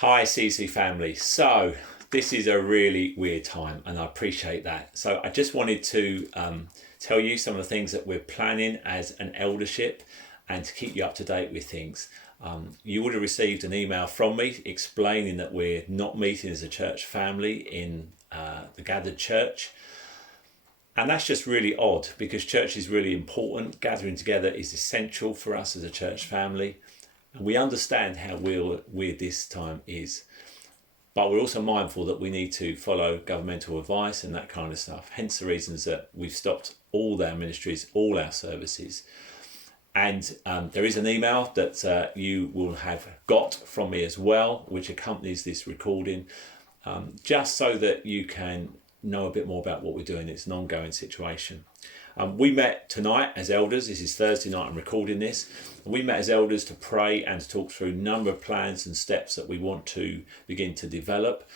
Hi CEC family. So this is a really weird time and I appreciate that. So I just wanted to tell you some of the things that we're planning as an eldership and to keep you up to date with things. You would have received an email from me explaining that we're not meeting as a church family in the gathered church. And that's just really odd because church is really important. Gathering together is essential for us as a church family. And we understand how weird this time is. But we're also mindful that we need to follow governmental advice and that kind of stuff. Hence the reasons that we've stopped all our ministries, all our services. And there is an email that you will have got from me as well, which accompanies this recording, just so that you can know a bit more about what we're doing. It's an ongoing situation. We met tonight as elders. This is Thursday night. I'm recording this. We met as elders to pray and to talk through a number of plans and steps that we want to begin to develop.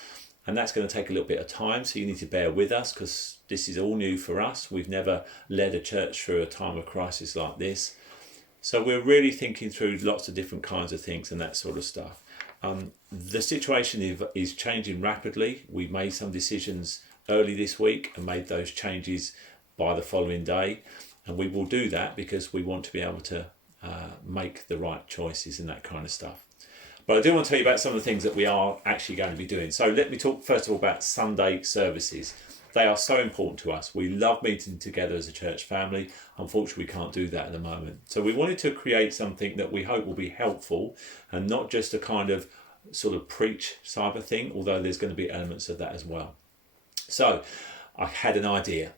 And that's going to take a little bit of time. So you need to bear with us because this is all new for us. We've never led a church through a time of crisis like this. So we're really thinking through lots of different kinds of things and that sort of stuff. The situation is changing rapidly. We've made some decisions early this week and made those changes by the following day, and we will do that because we want to be able to make the right choices and that kind of stuff. But I do want to tell you about some of the things that we are actually going to be doing. So let me talk first of all about Sunday services. They are so important to us. We love meeting together as a church family. Unfortunately, we can't do that at the moment. So we wanted to create something that we hope will be helpful and not just a kind of sort of preach type of thing, although there's going to be elements of that as well. So I had an idea.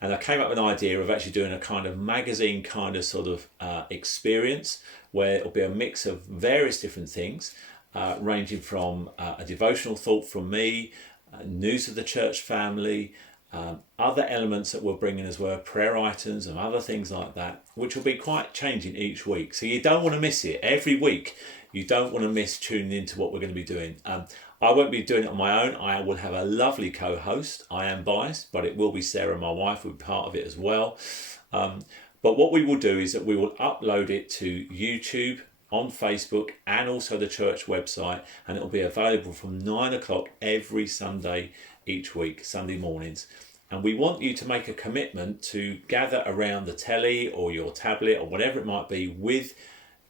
And I came up with an idea of actually doing a kind of magazine kind of sort of experience where it'll be a mix of various different things, ranging from a devotional thought from me, news of the church family, other elements that we'll bring in as well, prayer items and other things like that, which will be quite changing each week. So you don't want to miss it. Every week, you don't want to miss tuning into what we're going to be doing. I won't be doing it on my own. I will have a lovely co-host. I am biased, but it will be Sarah, my wife, who will be part of it as well. But what we will do is that we will upload it to YouTube, on Facebook, and also the church website, and it will be available from 9 o'clock every Sunday each week, Sunday mornings. And we want you to make a commitment to gather around the telly or your tablet or whatever it might be with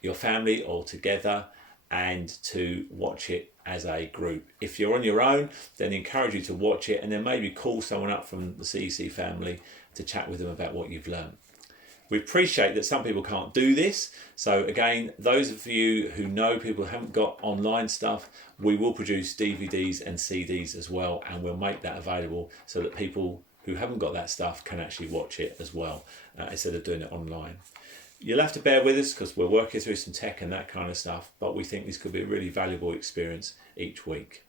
your family all together and to watch it as a group. If you're on your own, then I encourage you to watch it and then maybe call someone up from the CEC family to chat with them about what you've learned. We appreciate that some people can't do this. So again, those of you who know people who haven't got online stuff, we will produce DVDs and CDs as well, and we'll make that available so that people who haven't got that stuff can actually watch it as well, instead of doing it online. You'll have to bear with us because we're working through some tech and that kind of stuff, but we think this could be a really valuable experience each week.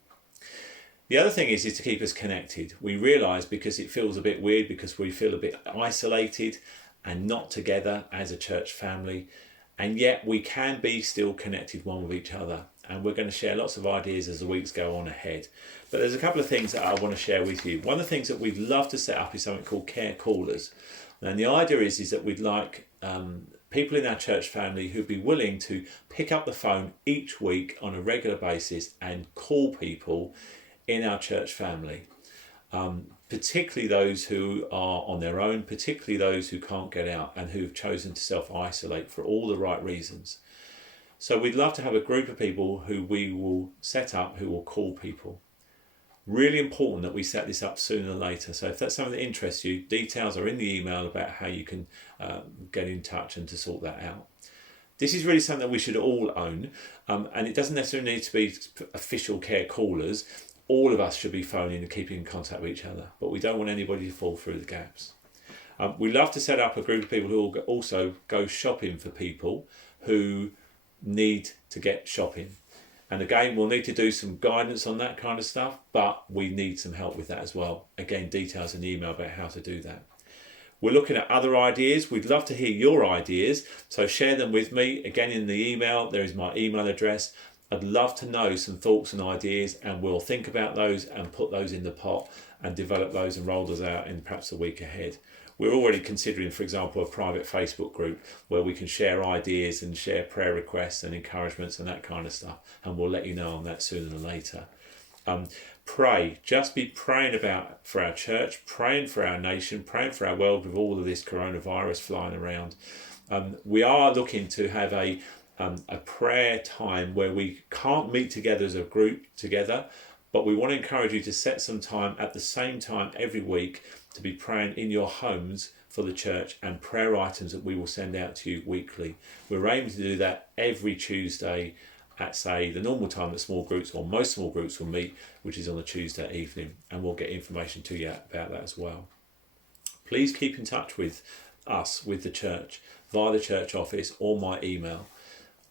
The other thing is to keep us connected. We realise because it feels a bit weird, because we feel a bit isolated and not together as a church family, and yet we can be still connected one with each other. And we're going to share lots of ideas as the weeks go on ahead. But there's a couple of things that I want to share with you. One of the things that we'd love to set up is something called care callers. And the idea is that we'd like people in our church family who'd be willing to pick up the phone each week on a regular basis and call people in our church family, particularly those who are on their own, particularly those who can't get out and who've chosen to self-isolate for all the right reasons. So we'd love to have a group of people who we will set up who will call people. Really important that we set this up sooner than later. So if that's something that interests you, details are in the email about how you can get in touch and to sort that out. This is really something that we should all own, and it doesn't necessarily need to be official care callers. All of us should be phoning and keeping in contact with each other, but we don't want anybody to fall through the gaps. We love to set up a group of people who will also go shopping for people who need to get shopping. And again, we'll need to do some guidance on that kind of stuff, but we need some help with that as well. Again, details in the email about how to do that. We're looking at other ideas. We'd love to hear your ideas, so share them with me. Again, in the email, there is my email address. I'd love to know some thoughts and ideas, and we'll think about those and put those in the pot and develop those and roll those out in perhaps a week ahead. we're already considering, for example, a private Facebook group where we can share ideas and share prayer requests and encouragements and that kind of stuff. And we'll let you know on that sooner than later. Pray. Just be praying for our church, praying for our nation, praying for our world with all of this coronavirus flying around. We are looking to have a prayer time where we can't meet together as a group together, but we want to encourage you to set some time at the same time every week to be praying in your homes for the church and prayer items that we will send out to you weekly. We're aiming to do that every Tuesday at, say, the normal time that small groups or most small groups will meet, which is on a Tuesday evening, and we'll get information to you about that as well. Please keep in touch with us, with the church, via the church office or my email.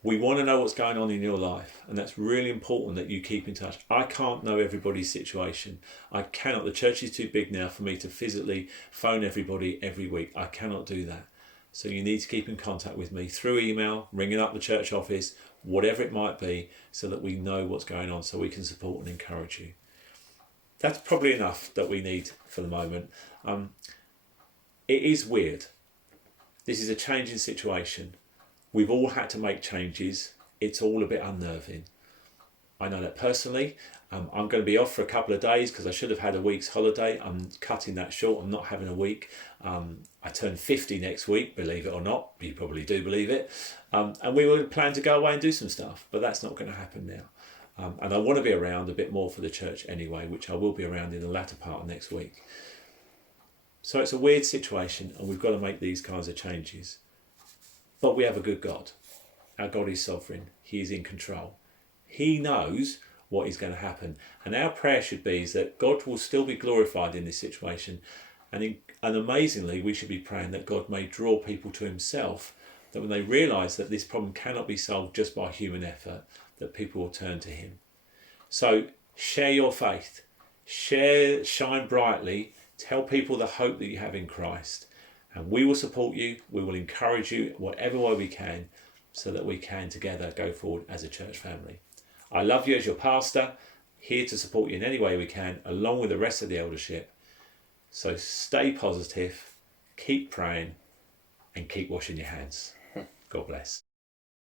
We want to know what's going on in your life, and that's really important that you keep in touch. I can't know everybody's situation. I cannot. The church is too big now for me to physically phone everybody every week. I cannot do that. So you need to keep in contact with me through email, ringing up the church office, whatever it might be, so that we know what's going on, so we can support and encourage you. That's probably enough that we need for the moment. It is weird. This is a changing situation. We've all had to make changes. It's all a bit unnerving. I know that personally. I'm going to be off for a couple of days because I should have had a week's holiday. I'm cutting that short. I'm not having a week. I turn 50 next week, believe it or not. You probably do believe it. And we were planning to go away and do some stuff, but that's not going to happen now. And I want to be around a bit more for the church anyway, which I will be around in the latter part of next week. So it's a weird situation, and we've got to make these kinds of changes. But we have a good God. Our God is sovereign. He is in control. He knows what is going to happen. And our prayer should be is that God will still be glorified in this situation. And amazingly, we should be praying that God may draw people to himself, that when they realise that this problem cannot be solved just by human effort, that people will turn to him. So share your faith. Shine brightly. Tell people the hope that you have in Christ. And we will support you. We will encourage you whatever way we can, so that we can together go forward as a church family. I love you as your pastor, here to support you in any way we can, along with the rest of the eldership. So stay positive, keep praying, and keep washing your hands. God bless.